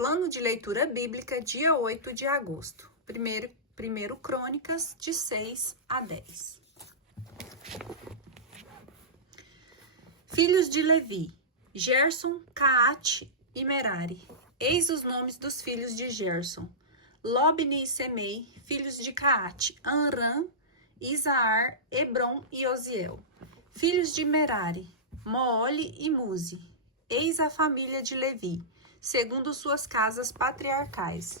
Plano de leitura bíblica, dia 8 de agosto. Primeiro Crônicas, de 6 a 10. Filhos de Levi: Gerson, Caate e Merari. Eis os nomes dos filhos de Gerson: Lobni e Semei, filhos de Caate: Anrã, Isaar, Hebron e Osiel. Filhos de Merari: Moole e Muzi. Eis a família de Levi, segundo suas casas patriarcais.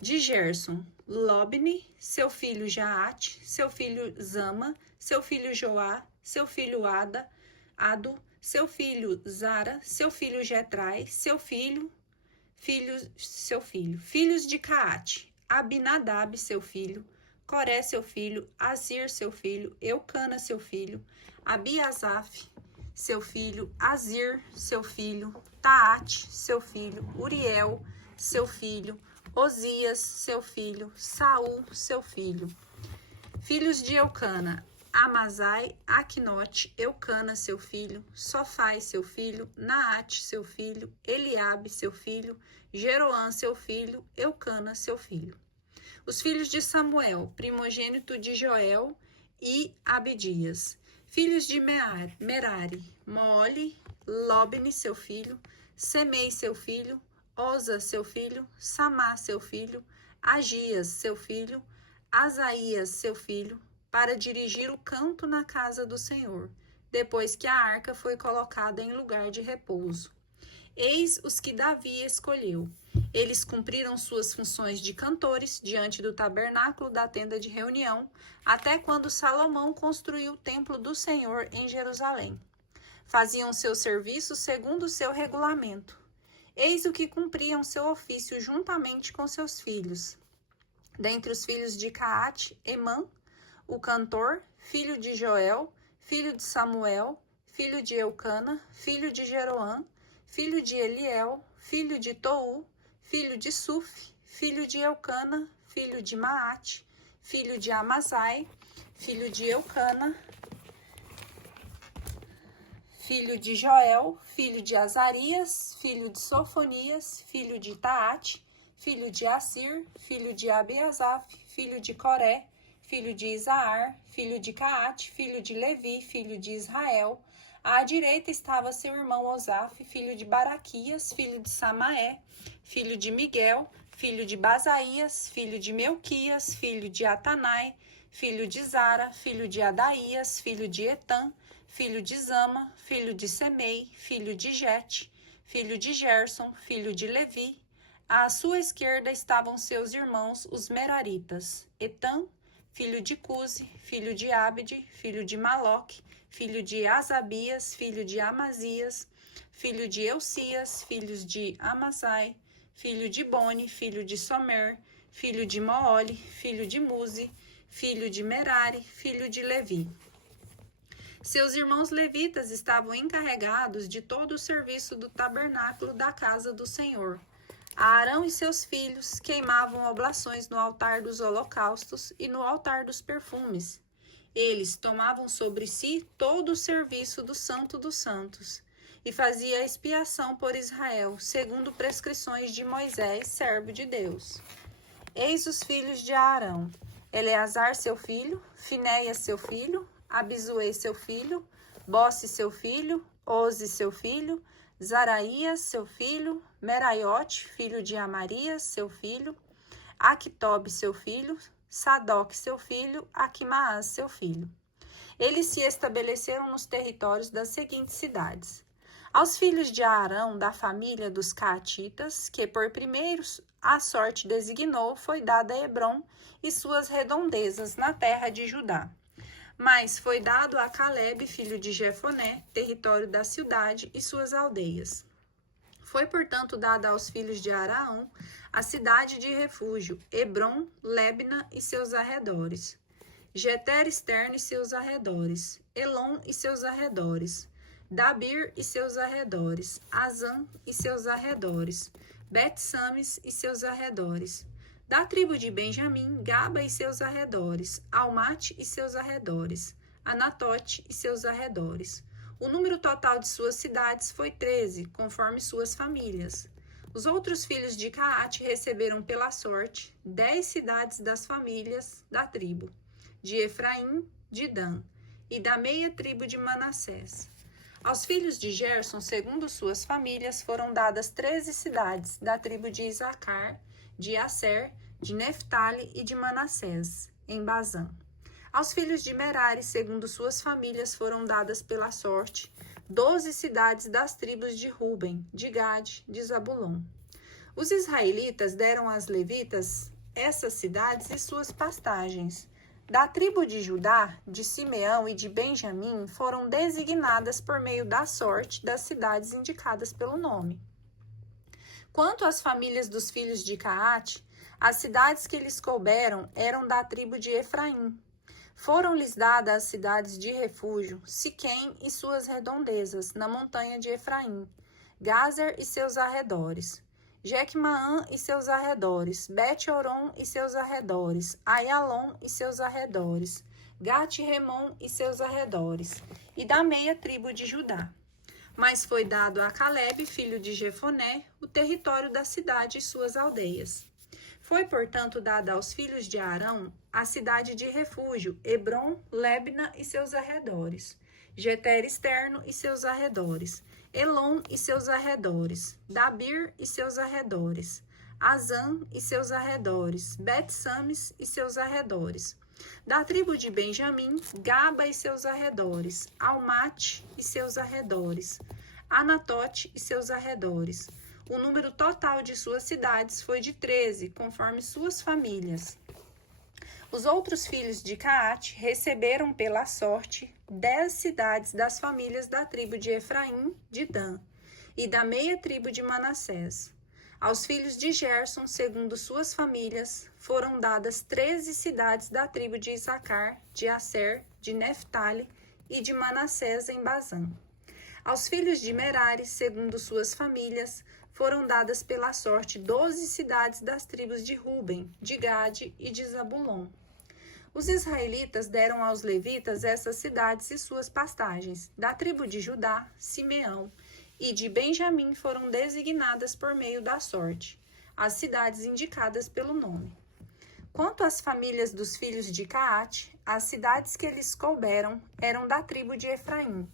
De Gerson: Lobni, seu filho Jaate, seu filho Zama, seu filho Joá, seu filho Ado, seu filho Zara, seu filho Jetrai, seu filho. Filhos de Caate: Abinadab, seu filho, Coré, seu filho, Azir, seu filho, Eucana, seu filho, Abiasaf, seu filho, Azir, seu filho, Taate, seu filho, Uriel, seu filho, Osias, seu filho, Saul, seu filho. Filhos de Eucana: Amazai, Aquinote, Eucana, seu filho, Sofai, seu filho, Naate, seu filho, Eliabe, seu filho, Jeroã, seu filho, Eucana, seu filho. Os filhos de Samuel, primogênito de Joel e Abdias. Filhos de Merari: Moole, Lobni, seu filho, Semei, seu filho, Oza, seu filho, Samá, seu filho, Agias, seu filho, Asaías, seu filho, para dirigir o canto na casa do Senhor, depois que a arca foi colocada em lugar de repouso. Eis os que Davi escolheu. Eles cumpriram suas funções de cantores diante do tabernáculo da tenda de reunião, até quando Salomão construiu o templo do Senhor em Jerusalém. Faziam seu serviço segundo o seu regulamento. Eis o que cumpriam seu ofício juntamente com seus filhos. Dentre os filhos de Caate, Emã, o cantor, filho de Joel, filho de Samuel, filho de Eucana, filho de Jeroã, filho de Eliel, filho de Tou, filho de Suf, filho de Eucana, filho de Maate, filho de Amazai, filho de Eucana, filho de Joel, filho de Azarias, filho de Sofonias, filho de Taate, filho de Assir, filho de Abiasaf, filho de Coré, filho de Isaar, filho de Caate, filho de Levi, filho de Israel. À direita estava seu irmão Osaf, filho de Baraquias, filho de Samaé, filho de Miguel, filho de Basaías, filho de Melquias, filho de Atanai, filho de Zara, filho de Adaías, filho de Etam, filho de Zama, filho de Semei, filho de Jete, filho de Gerson, filho de Levi. À sua esquerda estavam seus irmãos, os Meraritas: Etam, filho de Cusi, filho de Abde, filho de Maloque, filho de Asabias, filho de Amazias, filho de Eucias, filhos de Amasai, filho de Boni, filho de Somer, filho de Moole, filho de Muzi, filho de Merari, filho de Levi. Seus irmãos levitas estavam encarregados de todo o serviço do tabernáculo da casa do Senhor. Arão e seus filhos queimavam oblações no altar dos holocaustos e no altar dos perfumes. Eles tomavam sobre si todo o serviço do Santo dos Santos e fazia expiação por Israel, segundo prescrições de Moisés, servo de Deus. Eis os filhos de Arão: Eleazar, seu filho, Finéias, seu filho, Abisuê, seu filho, Bosse, seu filho, Oze, seu filho, Zaraías, seu filho, Meraiote, filho de Amarias, seu filho, Aquitobe, seu filho, Sadoc, seu filho, Aquimaás, seu filho. Eles se estabeleceram nos territórios das seguintes cidades: aos filhos de Arão, da família dos Caatitas, que por primeiros a sorte designou, foi dada a Hebrom e suas redondezas na terra de Judá. Mas foi dado a Calebe, filho de Jefoné, território da cidade e suas aldeias. Foi, portanto, dada aos filhos de Araão a cidade de refúgio, Hebrom, Lebna e seus arredores, Jeter externo e seus arredores, Elon e seus arredores, Dabir e seus arredores, Azan e seus arredores, Bet-Sames e seus arredores. Da tribo de Benjamim, Gaba e seus arredores, Almate e seus arredores, Anatote e seus arredores. O número total de suas cidades foi 13, conforme suas famílias. Os outros filhos de Caate receberam pela sorte 10 cidades das famílias da tribo, de Efraim, de Dan, e da meia tribo de Manassés. Aos filhos de Gerson, segundo suas famílias, foram dadas 13 cidades da tribo de Isacar, de Asser, de Neftali e de Manassés, em Bazã. Aos filhos de Merari, segundo suas famílias, foram dadas pela sorte 12 cidades das tribos de Ruben, de Gade, de Zabulon. Os israelitas deram às levitas essas cidades e suas pastagens. Da tribo de Judá, de Simeão e de Benjamim foram designadas por meio da sorte das cidades indicadas pelo nome. Quanto às famílias dos filhos de Caate, as cidades que lhes couberam eram da tribo de Efraim. Foram-lhes dadas as cidades de refúgio, Siquém e suas redondezas, na montanha de Efraim, Gazer e seus arredores, Jecmaã e seus arredores, Bet-Oron e seus arredores, Aialon e seus arredores, Gat-Remon e seus arredores, e da meia tribo de Judá. Mas foi dado a Calebe, filho de Jefoné, o território da cidade e suas aldeias. Foi, portanto, dada aos filhos de Arão a cidade de refúgio, Hebrom, Lebna e seus arredores, Jeter externo e seus arredores, Elon e seus arredores, Dabir e seus arredores, Azan e seus arredores, Bet-Sames e seus arredores. Da tribo de Benjamim, Gaba e seus arredores, Almate e seus arredores, Anatote e seus arredores. O número total de suas cidades foi de 13, conforme suas famílias. Os outros filhos de Caate receberam pela sorte 10 cidades das famílias da tribo de Efraim, de Dan, e da meia tribo de Manassés. Aos filhos de Gerson, segundo suas famílias, foram dadas 13 cidades da tribo de Isacar, de Asser, de Neftali e de Manassés em Bazã. Aos filhos de Merari, segundo suas famílias, foram dadas pela sorte 12 cidades das tribos de Ruben, de Gade e de Zabulon. Os israelitas deram aos levitas essas cidades e suas pastagens. Da tribo de Judá, Simeão, e de Benjamim foram designadas por meio da sorte, as cidades indicadas pelo nome. Quanto às famílias dos filhos de Caate, as cidades que lhes couberam eram da tribo de Efraim.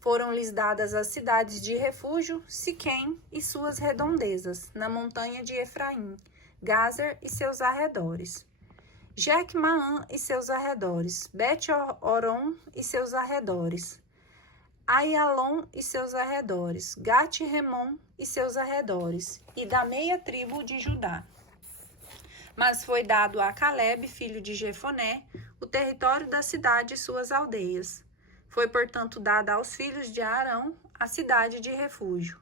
Foram-lhes dadas as cidades de refúgio, Siquém e suas redondezas, na montanha de Efraim, Gazer e seus arredores, Jecmaã e seus arredores, Bet-Oron e seus arredores, Aialon e seus arredores, Gat-Remon e seus arredores, e da meia tribo de Judá. Mas foi dado a Calebe, filho de Jefoné, o território da cidade e suas aldeias. Foi, portanto, dada aos filhos de Arão a cidade de refúgio,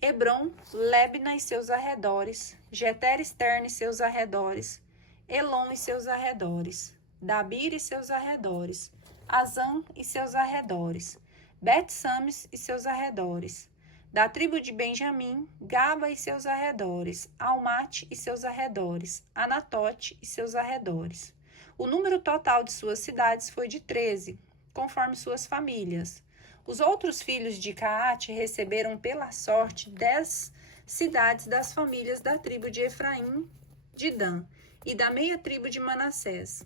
Hebrom, Lebna e seus arredores, Jeter externo e seus arredores, Elon e seus arredores, Dabir e seus arredores, Azan e seus arredores, Bet-Sames e seus arredores. Da tribo de Benjamim, Gaba e seus arredores, Almate e seus arredores, Anatote e seus arredores. O número total de suas cidades foi de 13, conforme suas famílias. Os outros filhos de Caate receberam pela sorte 10 cidades das famílias da tribo de Efraim, de Dan, e da meia tribo de Manassés.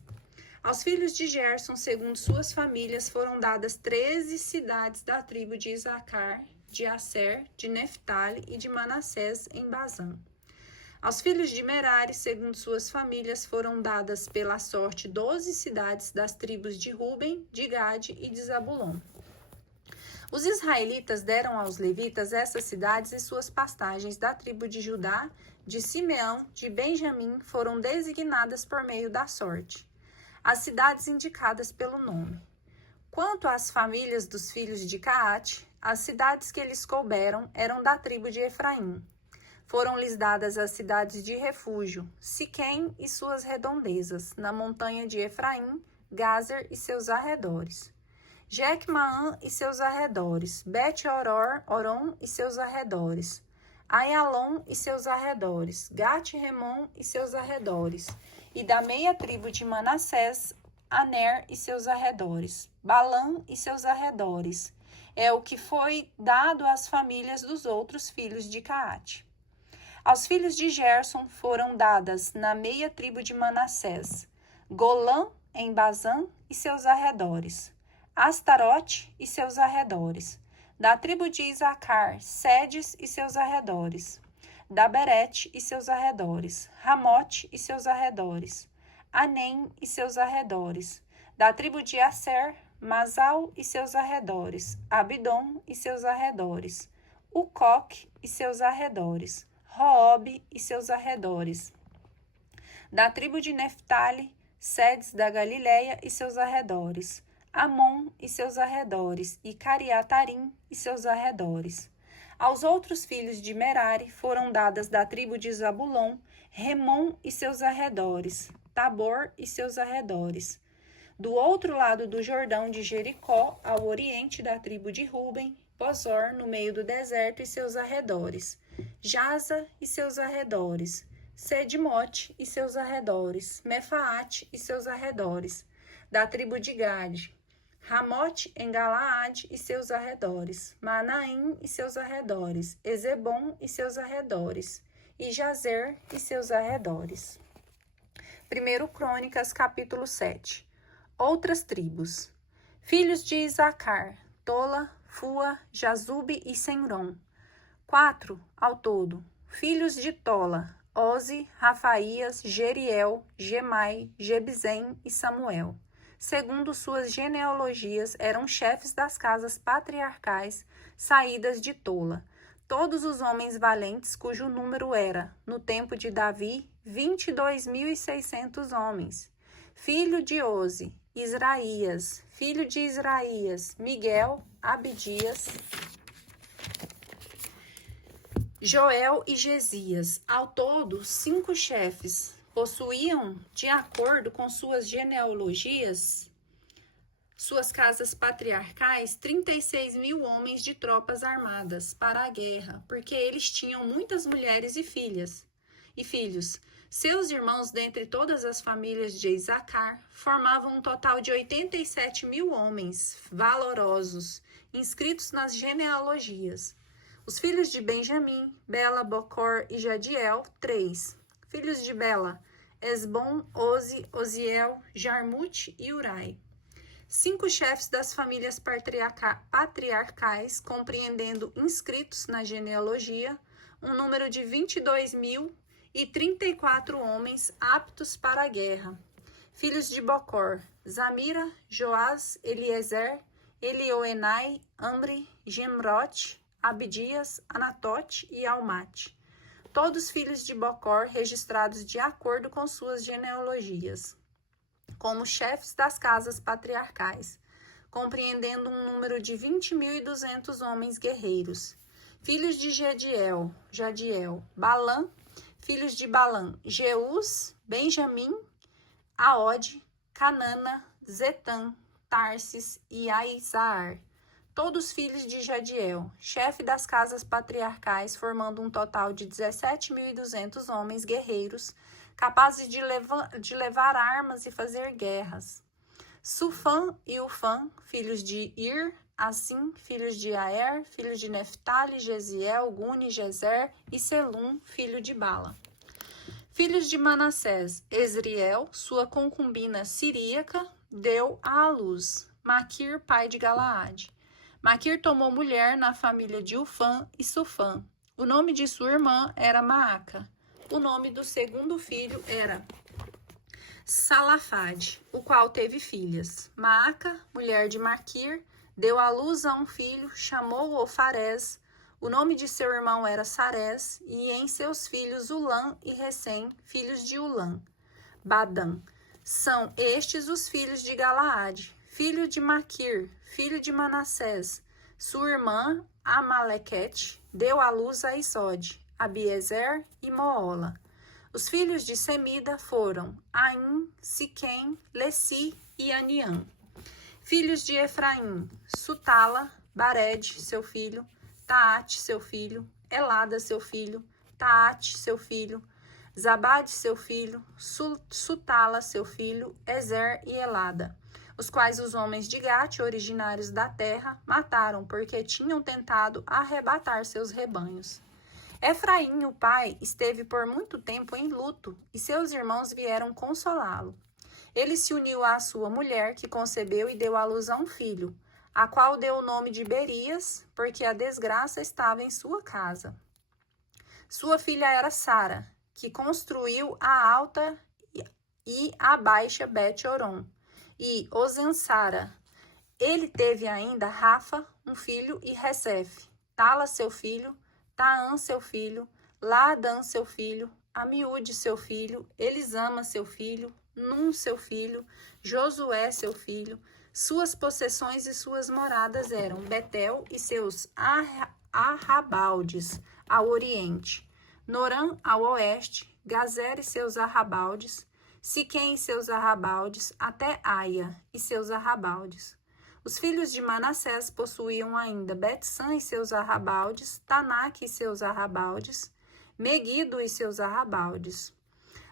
Aos filhos de Gerson, segundo suas famílias, foram dadas 13 cidades da tribo de Isacar, de Asser, de Neftali e de Manassés em Bazã. Aos filhos de Merari, segundo suas famílias, foram dadas pela sorte 12 cidades das tribos de Ruben, de Gade e de Zabulon. Os israelitas deram aos levitas essas cidades e suas pastagens da tribo de Judá, de Simeão, de Benjamim, foram designadas por meio da sorte, as cidades indicadas pelo nome. Quanto às famílias dos filhos de Caate, as cidades que lhes couberam eram da tribo de Efraim. Foram-lhes dadas as cidades de refúgio, Siquém e suas redondezas, na montanha de Efraim, Gazer e seus arredores, Jecmaã e seus arredores, Bet-Oron e seus arredores, Aialon e seus arredores, Gat-Remon e seus arredores, e da meia tribo de Manassés, Aner e seus arredores, Balã e seus arredores. É o que foi dado às famílias dos outros filhos de Caate. Aos filhos de Gerson foram dadas na meia tribo de Manassés, Golã em Bazã e seus arredores, Astarote e seus arredores. Da tribo de Isacar, Sedes e seus arredores, Daberete e seus arredores, Ramote e seus arredores, Anem e seus arredores. Da tribo de Aser, Masal e seus arredores, Abidom e seus arredores, Ucoque e seus arredores, Roobe e seus arredores. Da tribo de Neftali, Sedes da Galileia e seus arredores, Amon e seus arredores, e Cariatarim e seus arredores. Aos outros filhos de Merari foram dadas da tribo de Zabulon, Remon e seus arredores, Tabor e seus arredores. Do outro lado do Jordão de Jericó, ao oriente da tribo de Ruben, Bozor, no meio do deserto e seus arredores, Jaza e seus arredores, Sedimote e seus arredores, Mefaate e seus arredores. Da tribo de Gade, Ramote em Galaade e seus arredores, Manaim e seus arredores, Ezebom e seus arredores, e Jazer e seus arredores. 1 Crônicas, capítulo 7. Outras tribos. Filhos de Isacar, Tola, Fua, Jazube e Senrom. 4 ao todo. Filhos de Tola, Oze, Rafaías, Jeriel, Gemai, Jebizem e Samuel. Segundo suas genealogias, eram chefes das casas patriarcais saídas de Tola. Todos os homens valentes, cujo número era, no tempo de Davi, 22.600 homens. Filho de Oze, Israías. Filho de Israías, Miguel, Abdias, Joel e Gesias. Ao todo, 5 chefes. Possuíam, de acordo com suas genealogias, suas casas patriarcais, 36.000 homens de tropas armadas para a guerra, porque eles tinham muitas mulheres e filhos. Seus irmãos, dentre todas as famílias de Isacar, formavam um total de 87.000 homens valorosos, inscritos nas genealogias. Os filhos de Benjamim, Bela, Bocor e Jadiel, 3. Filhos de Bela, Esbom, Ozi, Oziel, Jarmute e Urai. 5 chefes das famílias patriarcais, compreendendo inscritos na genealogia, um número de 22.034 homens aptos para a guerra. Filhos de Bocor, Zamira, Joás, Eliezer, Elioenai, Amri, Gemrote, Abdias, Anatote e Almate. Todos filhos de Bocor, registrados de acordo com suas genealogias, como chefes das casas patriarcais, compreendendo um número de 20.200 homens guerreiros. Filhos de Jadiel, Balã. Filhos de Balã, Jeus, Benjamim, Aode, Canana, Zetã, Tarsis e Aizar. Todos filhos de Jadiel, chefe das casas patriarcais, formando um total de 17.200 homens guerreiros, capazes de levar armas e fazer guerras. Sufã e Ufã, filhos de Ir, Assim, filhos de Aer, filhos de Neftali, Gesiel, Guni, Gezer e Selum, filho de Bala. Filhos de Manassés, Esriel, sua concubina siríaca, deu à luz Maquir, pai de Galaade. Maquir tomou mulher na família de Ufã e Sufã. O nome de sua irmã era Maaca. O nome do segundo filho era Salafade, o qual teve filhas. Maaca, mulher de Maquir, deu à luz a um filho, chamou-o Farés. O nome de seu irmão era Sarés, e em seus filhos Ulã e Recém, filhos de Ulã. Badã. São estes os filhos de Galaade, filho de Maquir, filho de Manassés. Sua irmã, Amalequete, deu à luz a Isode, Abiezer e Moola. Os filhos de Semida foram Aim, Siquém, Lessi e Aniã. Filhos de Efraim, Sutala, Bared, seu filho, Taate, seu filho, Elada, seu filho, Taate, seu filho, Zabade, seu filho, Sutala, seu filho, Ezer e Elada, os quais os homens de Gate, originários da terra, mataram, porque tinham tentado arrebatar seus rebanhos. Efraim, o pai, esteve por muito tempo em luto, e seus irmãos vieram consolá-lo. Ele se uniu à sua mulher, que concebeu e deu à luz a um filho, a qual deu o nome de Berias, porque a desgraça estava em sua casa. Sua filha era Sara, que construiu a alta e a baixa Bet-Horon, e Ozansara. Ele teve ainda Rafa, um filho, e Resef, Tala, seu filho, Taã, seu filho, Laadã, seu filho, Amiúde, seu filho, Elisama, seu filho, Num, seu filho, Josué, seu filho. Suas possessões e suas moradas eram Betel e seus arrabaldes ao oriente, Norã ao oeste, Gazer e seus arrabaldes, Siquém e seus arrabaldes, até Aia e seus arrabaldes. Os filhos de Manassés possuíam ainda Bet-San e seus arrabaldes, Tanak e seus arrabaldes, Meguido e seus arrabaldes,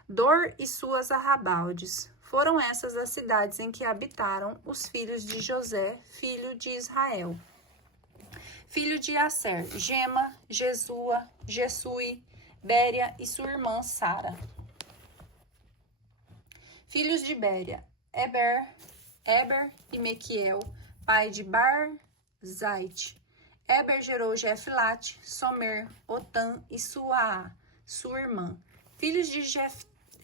Dor e suas arrabaldes. Foram essas as cidades em que habitaram os filhos de José, filho de Israel. Filho de Aser, Gema, Jesua, Jesui, Béria e sua irmã Sara. Filhos de Béria, Eber e Mequiel, pai de Barzait. Eber gerou Jefilate, Somer, Otã e Suá, sua irmã. Filhos de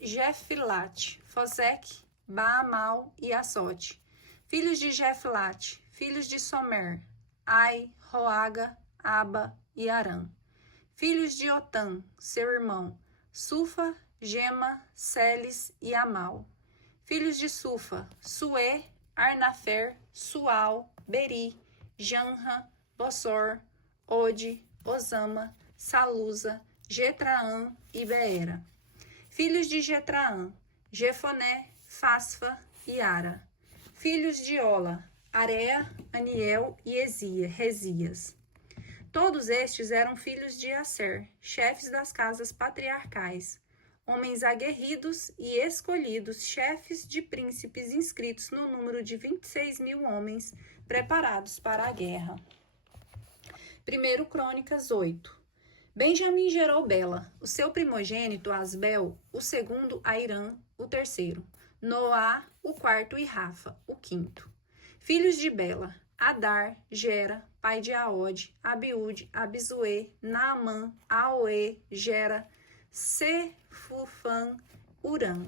Jefilate, Fosec, Baamal e Assote. Filhos de Jefilate, filhos de Somer, Ai, Roaga, Aba e Arã. Filhos de Otã, seu irmão, Sufa, Gema, Celes e Amal. Filhos de Sufa, Suê, Arnafer, Sual, Beri, Janra, Bossor, Ode, Osama, Salusa, Getraã e Beera. Filhos de Getraã, Jefoné, Fasfa e Ara. Filhos de Ola, Area, Aniel e Resias. Todos estes eram filhos de Aser, chefes das casas patriarcais, homens aguerridos e escolhidos, chefes de príncipes inscritos no número de 26.000 homens preparados para a guerra. 1 Crônicas 8. Benjamim gerou Bela, o seu primogênito Asbel, o segundo Airã, o terceiro, Noá, o quarto e Rafa, o quinto. Filhos de Bela, Adar, Gera, pai de Aode, Abiúde, Abizuê, Naamã, Aoê, Gera, Sefufã, Urã.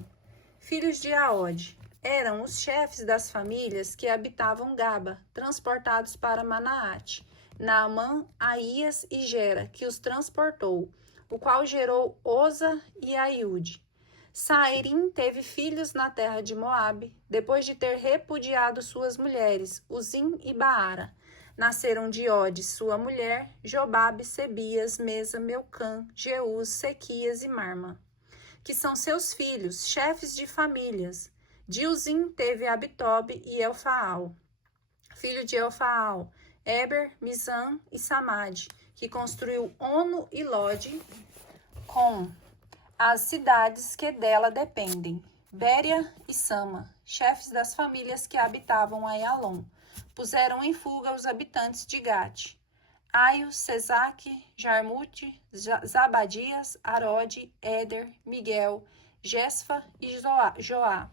Filhos de Aode, eram os chefes das famílias que habitavam Gaba, transportados para Manaate. Naamã, Aías e Gera, que os transportou, o qual gerou Oza e Aiude. Sairim teve filhos na terra de Moabe, depois de ter repudiado suas mulheres, Uzim e Baara. Nasceram de Ode, sua mulher, Jobabe, Sebias, Mesa, Meucã, Jeús, Sequias e Marma, que são seus filhos, chefes de famílias. De Uzim teve Abitobe e Elfaal, filho de Elfaal, Eber, Mizam e Samad, que construiu Ono e Lode com as cidades que dela dependem, Béria e Sama, chefes das famílias que habitavam Aialon, puseram em fuga os habitantes de Gate, Aio, Sesaque, Jarmute, Zabadias, Arode, Éder, Miguel, Jesfa e Joá.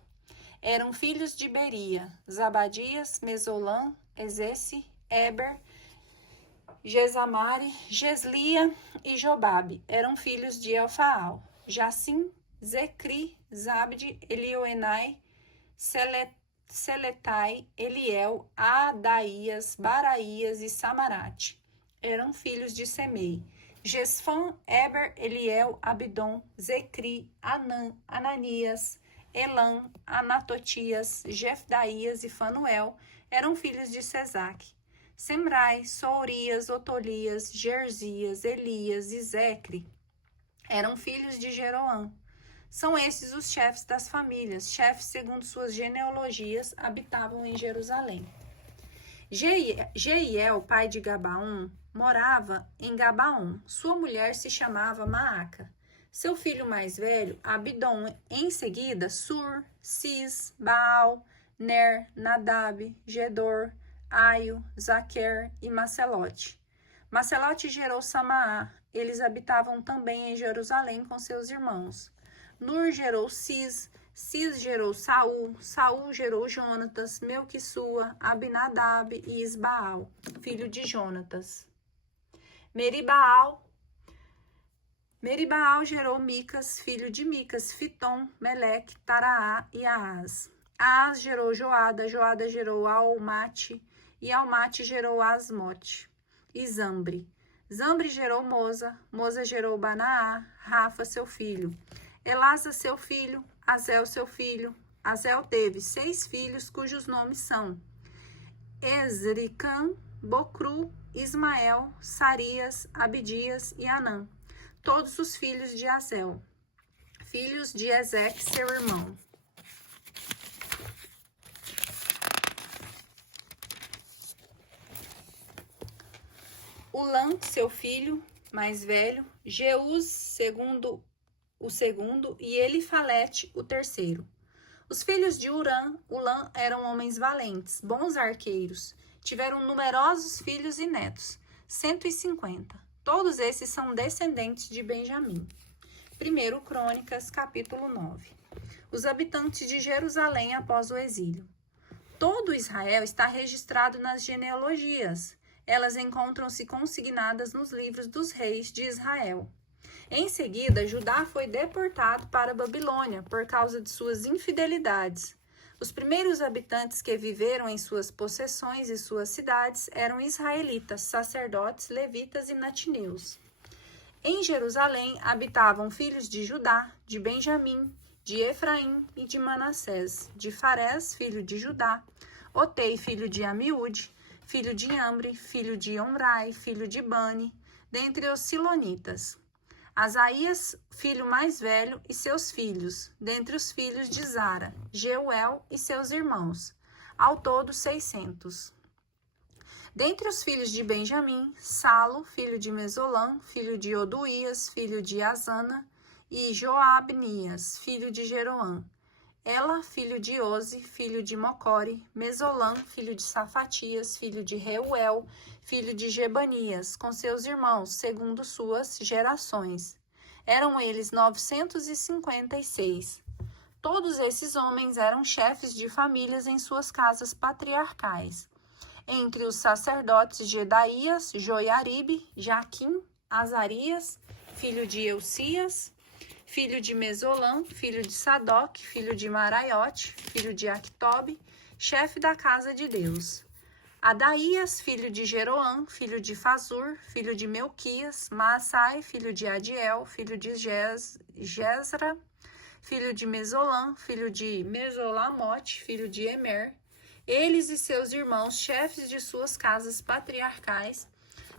Eram filhos de Beria, Zabadias, Mesolã, Ezesse, Eber, Gesamare, Geslia e Jobabe. Eram filhos de Elfaal. Jacim, Zecri, Zabde, Elioenai, Seletai, Eliel, Adaías, Baraías e Samarate. Eram filhos de Semei. Gesfã, Eber, Eliel, Abidom, Zecri, Anã, Ananias, Elã, Anatotias, Jefdaías e Fanuel eram filhos de Sesaque. Semrai, Sourias, Otolias, Jerzias, Elias e Zecre eram filhos de Jeroã. São esses os chefes das famílias, chefes segundo suas genealogias, habitavam em Jerusalém. Jeiel, pai de Gabaon, morava em Gabaon. Sua mulher se chamava Maaca. Seu filho mais velho, Abidom, em seguida, Sur, Cis, Baal, Ner, Nadab, Gedor, Aio, Zaquer e Macelote. Macelote gerou Samaá, Eles habitavam também em Jerusalém com seus irmãos. Nur gerou Cis, Cis gerou Saul, Saul gerou Jonatas, Melquissua, Abinadab e Isbaal, filho de Jonatas. Meribaal gerou Micas, filho de Micas, Fitom, Meleque, Taraá e Aás. Aás gerou Joada, Joada gerou Almate, e Almate gerou Asmote e Zambre. Zambre gerou Moza, Moza gerou Banaá, Rafa, seu filho. Elasa, seu filho, Azel, seu filho. Azel teve 6 filhos, cujos nomes são Esricã, Bocru, Ismael, Sarias, Abidias e Anã. Todos os filhos de Azel, filhos de Ezeque, seu irmão. Ulã, seu filho mais velho, Jeús, o segundo, e Elifalete, o terceiro. Os filhos de Ulã eram homens valentes, bons arqueiros. Tiveram numerosos filhos e netos, 150. Todos esses são descendentes de Benjamim. 1 Crônicas, capítulo 9. Os habitantes de Jerusalém após o exílio. Todo Israel está registrado nas genealogias. Elas encontram-se consignadas nos livros dos reis de Israel. Em seguida, Judá foi deportado para a Babilônia por causa de suas infidelidades. Os primeiros habitantes que viveram em suas possessões e suas cidades eram israelitas, sacerdotes, levitas e natineus. Em Jerusalém habitavam filhos de Judá, de Benjamim, de Efraim e de Manassés, de Farés, filho de Judá, Otei, filho de Amiúde, filho de Ambre, filho de Omrai, filho de Bani, dentre os Silonitas. Asaías, filho mais velho, e seus filhos, dentre os filhos de Zara, Jeuel e seus irmãos, ao todo 600. Dentre os filhos de Benjamim, Salo, filho de Mesolã, filho de Oduías, filho de Azana, e Joabnias, filho de Jeroã. Ela, filho de Oze, filho de Mocore, Mesolã, filho de Safatias, filho de Reuel, filho de Gebanias, com seus irmãos, segundo suas gerações. Eram eles 956. Todos esses homens eram chefes de famílias em suas casas patriarcais. Entre os sacerdotes Jedaías, Joiaribe, Jaquim, Azarias, filho de Eucias, filho de Mesolã, filho de Sadoc, filho de Maraiote, filho de Actobe, chefe da casa de Deus. Adaías, filho de Jeroã, filho de Fazur, filho de Melquias, Maassai, filho de Adiel, filho de Jezra, filho de Mesolã, filho de Mesolamote, filho de Emer. Eles e seus irmãos, chefes de suas casas patriarcais,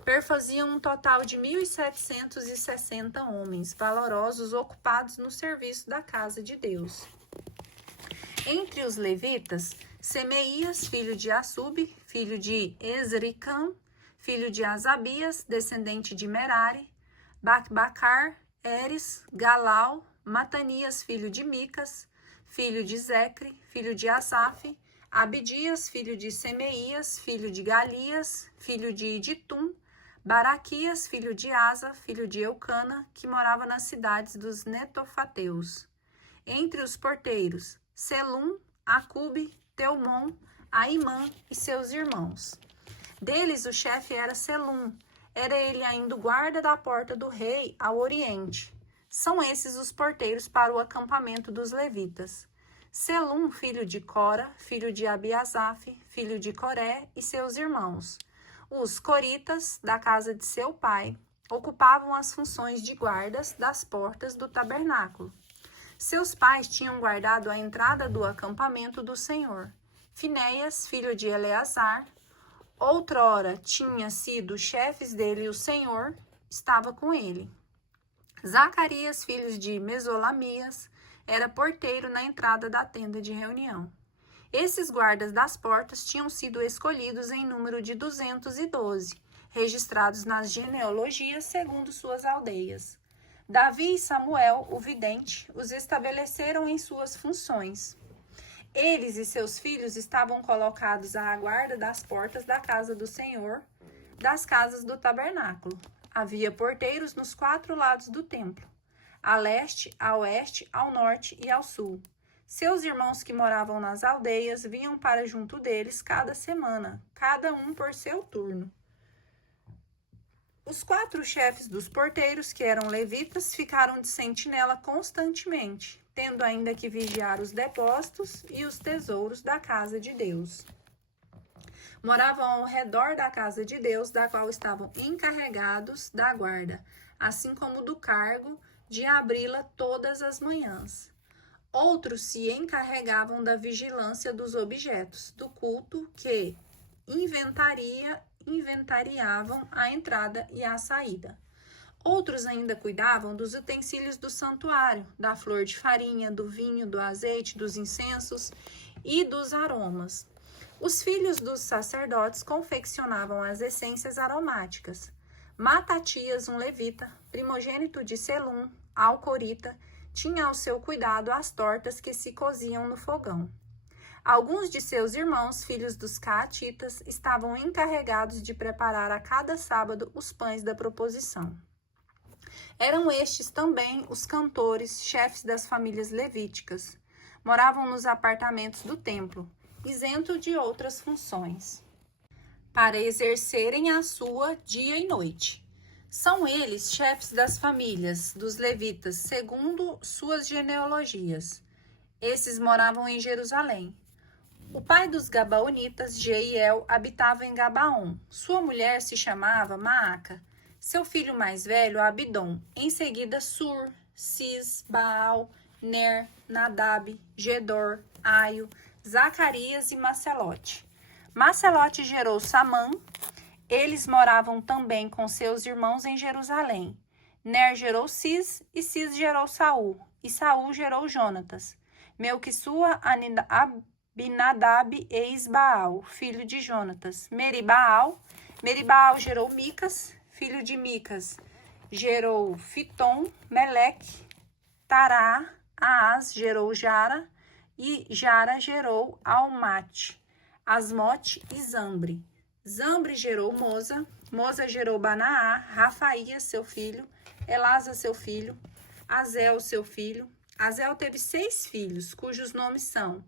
perfaziam um total de 1.760 homens valorosos ocupados no serviço da casa de Deus. Entre os levitas, Semeias, filho de Assub, filho de Esricã, filho de Asabias, descendente de Merari, Bacbacar, Eres, Galal, Matanias, filho de Micas, filho de Zecre, filho de Asaf, Abidias, filho de Semeias, filho de Galias, filho de Iditum, Baraquias, filho de Asa, filho de Eucana, que morava nas cidades dos Netofateus. Entre os porteiros, Selum, Acube, Teumon, Aimã e seus irmãos. Deles o chefe era Selum, era ele ainda o guarda da porta do rei ao oriente. São esses os porteiros para o acampamento dos levitas. Selum, filho de Cora, filho de Abiasaf, filho de Coré e seus irmãos. Os coritas, da casa de seu pai, ocupavam as funções de guardas das portas do tabernáculo. Seus pais tinham guardado a entrada do acampamento do Senhor. Finéias, filho de Eleazar, outrora tinha sido chefes dele o Senhor, estava com ele. Zacarias, filho de Mesolamias, era porteiro na entrada da tenda de reunião. Esses guardas das portas tinham sido escolhidos em número de 212, registrados nas genealogias segundo suas aldeias. Davi e Samuel, o vidente, os estabeleceram em suas funções. Eles e seus filhos estavam colocados à guarda das portas da casa do Senhor, das casas do tabernáculo, Havia porteiros nos 4 lados do templo, a leste, a oeste, ao norte e ao sul. Seus irmãos que moravam nas aldeias vinham para junto deles cada semana, cada um por seu turno. Os 4 chefes dos porteiros, que eram levitas, ficaram de sentinela constantemente, tendo ainda que vigiar os depósitos e os tesouros da casa de Deus. Moravam ao redor da casa de Deus, da qual estavam encarregados da guarda, assim como do cargo de abri-la todas as manhãs. Outros se encarregavam da vigilância dos objetos do culto que inventariavam a entrada e a saída. Outros ainda cuidavam dos utensílios do santuário, da flor de farinha, do vinho, do azeite, dos incensos e dos aromas. Os filhos dos sacerdotes confeccionavam as essências aromáticas. Matatias, um levita, primogênito de Selum, alcorita, tinha ao seu cuidado as tortas que se coziam no fogão. Alguns de seus irmãos, filhos dos caatitas, estavam encarregados de preparar a cada sábado os pães da proposição. Eram estes também os cantores, chefes das famílias levíticas. Moravam nos apartamentos do templo, isento de outras funções, para exercerem a sua dia e noite. São eles chefes das famílias dos levitas, segundo suas genealogias. Esses moravam em Jerusalém. O pai dos Gabaonitas, Jeiel, habitava em Gabaon. Sua mulher se chamava Maaca. Seu filho mais velho, Abidom. Em seguida, Sur, Cis, Baal, Ner, Nadab, Gedor, Aio, Zacarias e Macelote. Macelote gerou Samã. Eles moravam também com seus irmãos em Jerusalém. Ner gerou Cis, e Cis gerou Saul, e Saul gerou Jonatas. Melquissua, Abinadab e Isbaal, filho de Jonatas. Meribaal gerou Micas, filho de Micas. Gerou Fitom, Meleque, Tará, Aas gerou Jara, e Jara gerou Almate, Asmote e Zambre. Zambre gerou Moza, Moza gerou Banaá, Rafaías, seu filho, Elasa, seu filho, Azel, seu filho. Azel teve 6 filhos, cujos nomes são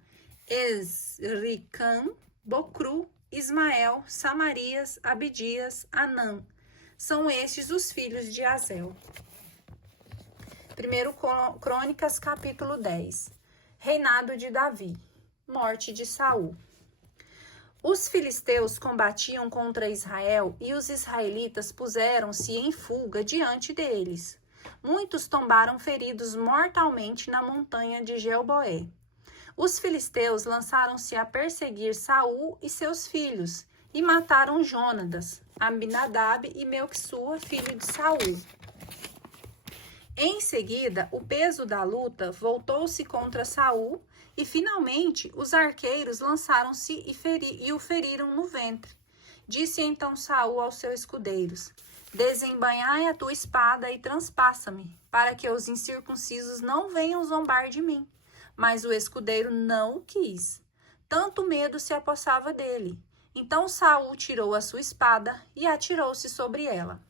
Esricam, Bocru, Ismael, Samarias, Abidias, Anã. São estes os filhos de Azel. 1 Crônicas, capítulo 10. Reinado de Davi. Morte de Saul. Os filisteus combatiam contra Israel e os israelitas puseram-se em fuga diante deles. Muitos tombaram feridos mortalmente na montanha de Gelboé. Os filisteus lançaram-se a perseguir Saul e seus filhos e mataram Jonadas, Abinadab e Melquissua, filho de Saul. Em seguida, o peso da luta voltou-se contra Saul e, finalmente, os arqueiros lançaram-se e o feriram no ventre. Disse então Saul aos seus escudeiros: Desembainhai a tua espada e transpassa-me, para que os incircuncisos não venham zombar de mim. Mas o escudeiro não o quis. Tanto medo se apossava dele. Então Saul tirou a sua espada e atirou-se sobre ela.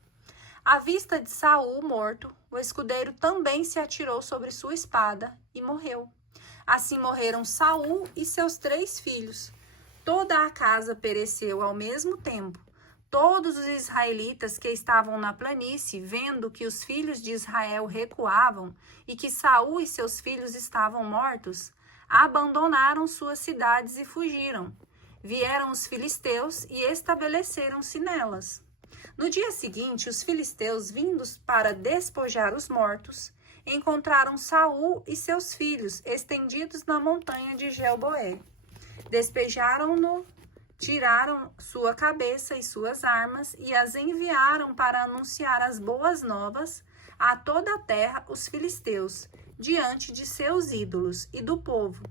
À vista de Saul morto, o escudeiro também se atirou sobre sua espada e morreu. Assim morreram Saul e seus 3 filhos. Toda a casa pereceu ao mesmo tempo. Todos os israelitas que estavam na planície, vendo que os filhos de Israel recuavam e que Saul e seus filhos estavam mortos, abandonaram suas cidades e fugiram. Vieram os filisteus e estabeleceram-se nelas. No dia seguinte, os filisteus, vindos para despojar os mortos, encontraram Saul e seus filhos estendidos na montanha de Gelboé. Despejaram-no, tiraram sua cabeça e suas armas e as enviaram para anunciar as boas novas a toda a terra os filisteus, diante de seus ídolos e do povo.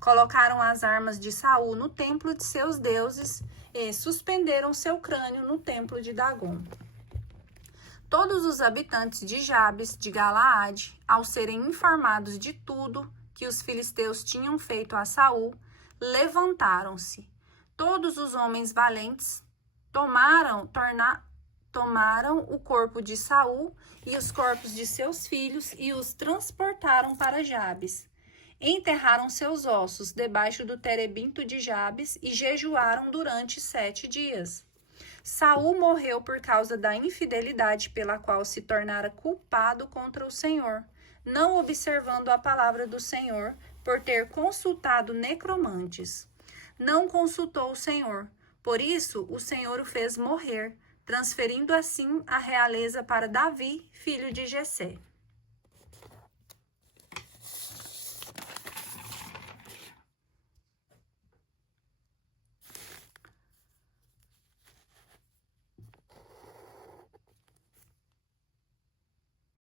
Colocaram as armas de Saul no templo de seus deuses e suspenderam seu crânio no templo de Dagom. Todos os habitantes de Jabes, de Galaade, ao serem informados de tudo que os filisteus tinham feito a Saul, levantaram-se. Todos os homens valentes tomaram o corpo de Saul e os corpos de seus filhos e os transportaram para Jabes. Enterraram seus ossos debaixo do terebinto de Jabes e jejuaram durante 7 dias. Saul morreu por causa da infidelidade pela qual se tornara culpado contra o Senhor, não observando a palavra do Senhor, por ter consultado necromantes. Não consultou o Senhor, por isso o Senhor o fez morrer, transferindo assim a realeza para Davi, filho de Jessé.